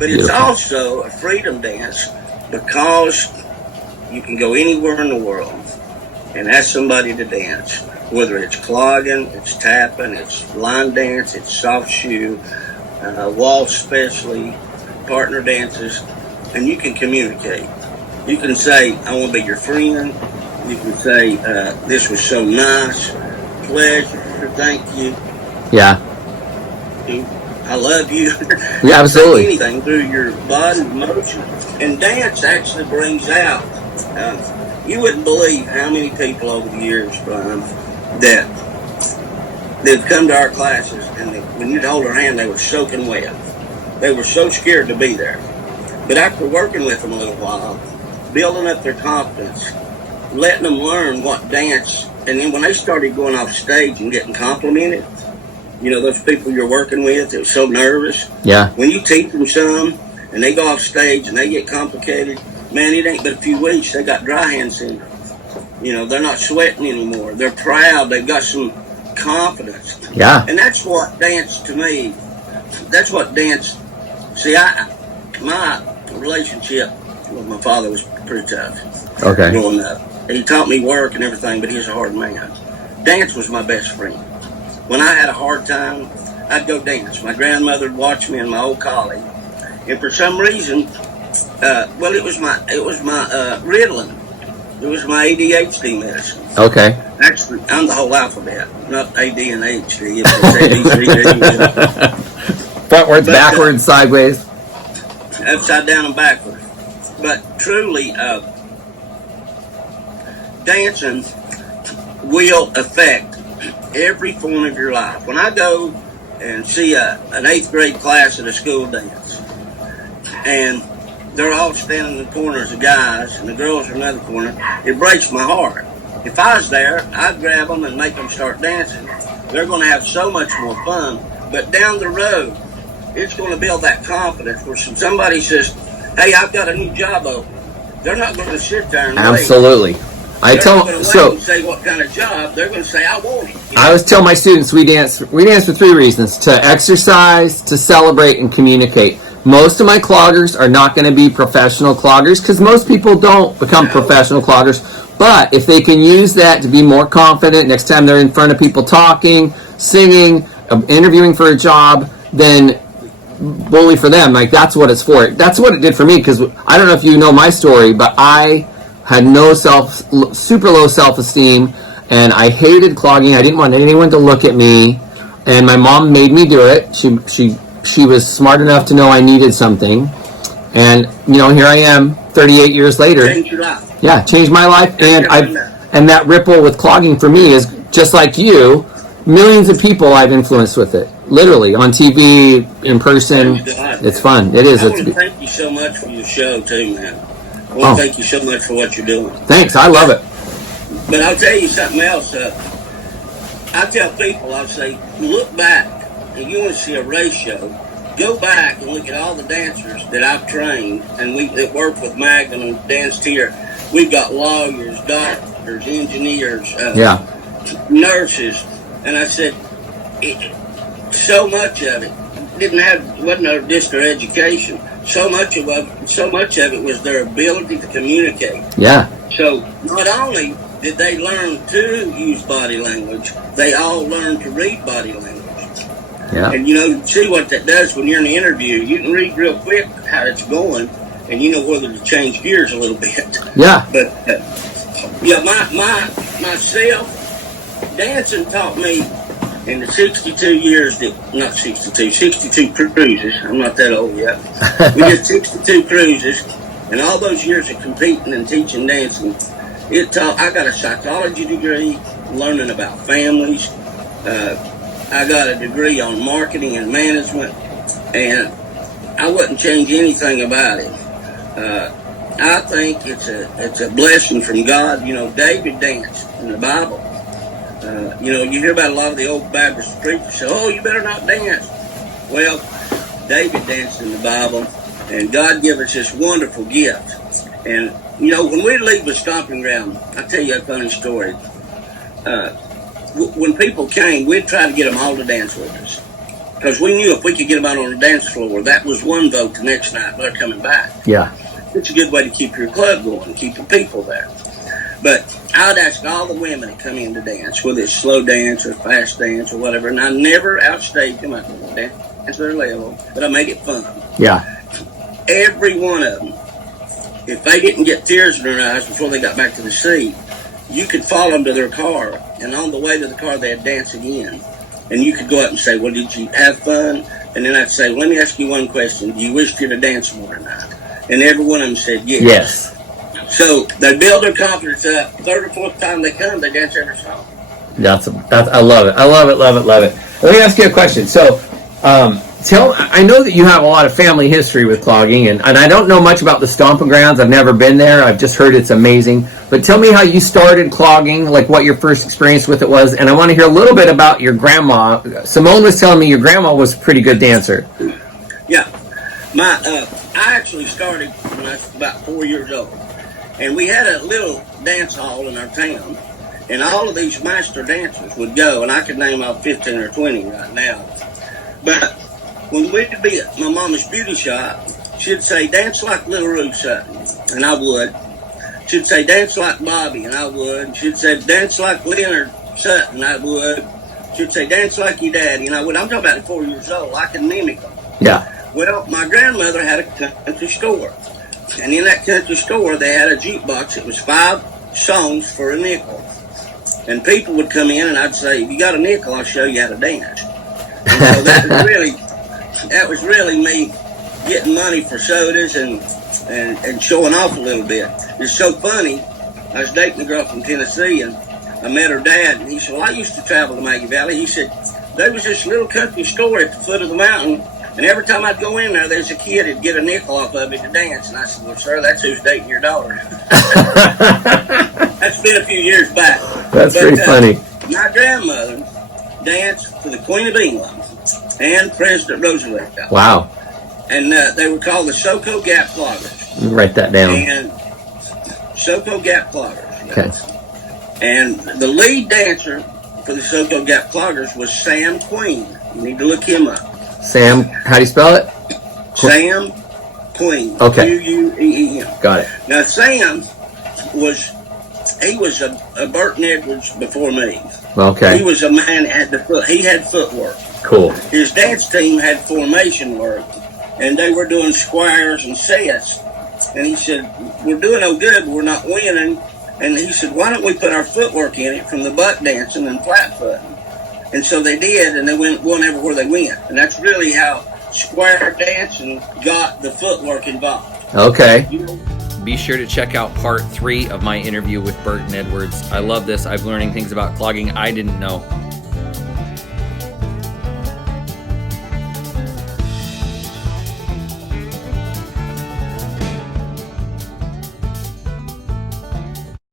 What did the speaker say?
But it's also a freedom dance because you can go anywhere in the world and ask somebody to dance, whether it's clogging, it's tapping, it's line dance, it's soft shoe, waltz especially, partner dances, and you can communicate. You can say, I want to be your friend. You can say, this was so nice, pleasure, thank you. Yeah. I love you. Yeah, absolutely. Anything through your body motion. And dance actually brings out, you wouldn't believe how many people over the years, Brian, that they've come to our classes, and when you'd hold their hand, they were soaking wet. They were so scared to be there. But after working with them a little while, building up their confidence, letting them learn what dance, and then when they started going off stage and getting complimented, you know, those people you're working with, they're so nervous. Yeah. When you teach them some, and they go off stage and they get complicated, man, it ain't but a few weeks, they got dry hand syndrome. You know, they're not sweating anymore. They're proud. They've got some confidence. Yeah. And that's what dance, to me, that's what dance, see, my relationship with my father was pretty tough. Okay. Growing up. He taught me work and everything, but he was a hard man. Dance was my best friend. When I had a hard time, I'd go dance. My grandmother would watch me in my old collie. And for some reason, well, it was my Ritalin. It was my ADHD medicine. Okay. Actually, I'm the whole alphabet, not AD and HD. It's ABCD. Frontwards, backwards, sideways. Upside down and backward. But truly, dancing will affect every form of your life. When I go and see an 8th grade class at a school dance, and they're all standing in the corners, the guys, and the girls are in another corner, it breaks my heart. If I was there, I'd grab them and make them start dancing. They're going to have so much more fun. But down the road, it's going to build that confidence where somebody says, hey, I've got a new job open. They're not going to sit there and absolutely. wait. They're not going to say what kind of job. They're going to say, I want it. You know? I always tell my students we dance for 3 reasons: to exercise, to celebrate, and communicate. Most of my cloggers are not going to be professional cloggers because most people don't become professional cloggers. But if they can use that to be more confident next time they're in front of people talking, singing, interviewing for a job, then bully for them. Like, that's what it's for. That's what it did for me, because I don't know if you know my story, but I had super low self-esteem, and I hated clogging. I didn't want anyone to look at me, and my mom made me do it. She was smart enough to know I needed something, and you know, here I am 38 years later. Changed your life. Yeah, changed my life, and that ripple with clogging for me is just like you. Millions of people I've influenced with it, literally, on TV, in person. It's fun. It is. I want to thank you so much for your show too, man. I want to thank you so much for what you're doing. Thanks, I love it. But I'll tell you something else. I tell people, I'll say, look back, and you want to see a ratio, go back and look at all the dancers that I've trained, and that work with Maggie and danced here. We've got lawyers, doctors, engineers, nurses, and I said, so much of it wasn't a district education. So much of it was their ability to communicate. Yeah. So not only did they learn to use body language, they all learned to read body language. Yeah. And you know, see what that does when you're in the interview. You can read real quick how it's going, and you know whether to change gears a little bit. Yeah. But myself, dancing taught me in the 62 cruises. I'm not that old yet. We did 62 cruises, and all those years of competing and teaching dancing, I got a psychology degree, learning about families. I got a degree on marketing and management, and I wouldn't change anything about it. I think it's a blessing from God. You know, David danced in the Bible. You know, you hear about a lot of the old Baptist preachers say, oh, you better not dance. Well, David danced in the Bible, and God gave us this wonderful gift. And, you know, when we leave the stomping ground, I'll tell you a funny story. When people came, we'd try to get them all to dance with us. because we knew if we could get them out on the dance floor, that was one vote the next night they're coming back. Yeah. It's a good way to keep your club going, keep the people there. But I'd ask all the women to come in to dance, whether it's slow dance or fast dance or whatever, and I never outstayed them. I dance their level, but I made it fun. Yeah. Every one of them, if they didn't get tears in their eyes before they got back to the seat, you could follow them to their car, and on the way to the car, they'd dance again. And you could go up and say, well, did you have fun? And then I'd say, well, let me ask you one question. Do you wish you'd have danced more tonight? And every one of them said yes. Yes. So they build their confidence up. Third or fourth time they come, they dance every song. That's I love it. I love it, love it, love it. Let me ask you a question. So, I know that you have a lot of family history with clogging, and I don't know much about the stomping grounds. I've never been there. I've just heard it's amazing. But tell me how you started clogging, like what your first experience with it was, and I want to hear a little bit about your grandma. Simone was telling me your grandma was a pretty good dancer. Yeah. I actually started when I was about 4 years old. And we had a little dance hall in our town, and all of these master dancers would go, and I could name out 15 or 20 right now. But when we'd be at my mama's beauty shop, she'd say, dance like Little Ruth Sutton, and I would. She'd say, dance like Bobby, and I would. She'd say, dance like Leonard Sutton, and I would. She'd say, dance like your daddy, and I would. I'm talking about at 4 years old. I could mimic them. Yeah. Well, my grandmother had a country store. And in that country store, they had a jukebox. It was 5 songs for a nickel. And people would come in, and I'd say, if you got a nickel, I'll show you how to dance. And so that was really me getting money for sodas and showing off a little bit. It's so funny. I was dating a girl from Tennessee, and I met her dad, and he said, well, I used to travel to Maggie Valley. He said, there was this little country store at the foot of the mountain, and every time I'd go in there, there's a kid that'd get a nickel off of it to dance. And I said, well, sir, that's who's dating your daughter. That's been a few years back. That's pretty funny. My grandmother danced for the Queen of England and President Roosevelt. Wow. And they were called the Soco Gap Cloggers. Write that down. And Soco Gap Cloggers. Okay. And the lead dancer for the Soco Gap Cloggers was Sam Queen. You need to look him up. Sam, how do you spell it? Sam Queen. Okay. Queen. Got it. Now Sam was a Burton Edwards before me. Okay. He was a man that had the foot. He had footwork. Cool. His dance team had formation work, and they were doing squares and sets. And he said, "We're doing no good. We're not winning." And he said, "Why don't we put our footwork in it from the buck dancing and flat footing?" And so they did, and they won everywhere they went. And that's really how square dancing got the footwork involved. Okay. Be sure to check out part 3 of my interview with Burton Edwards. I love this. I'm learning things about clogging I didn't know.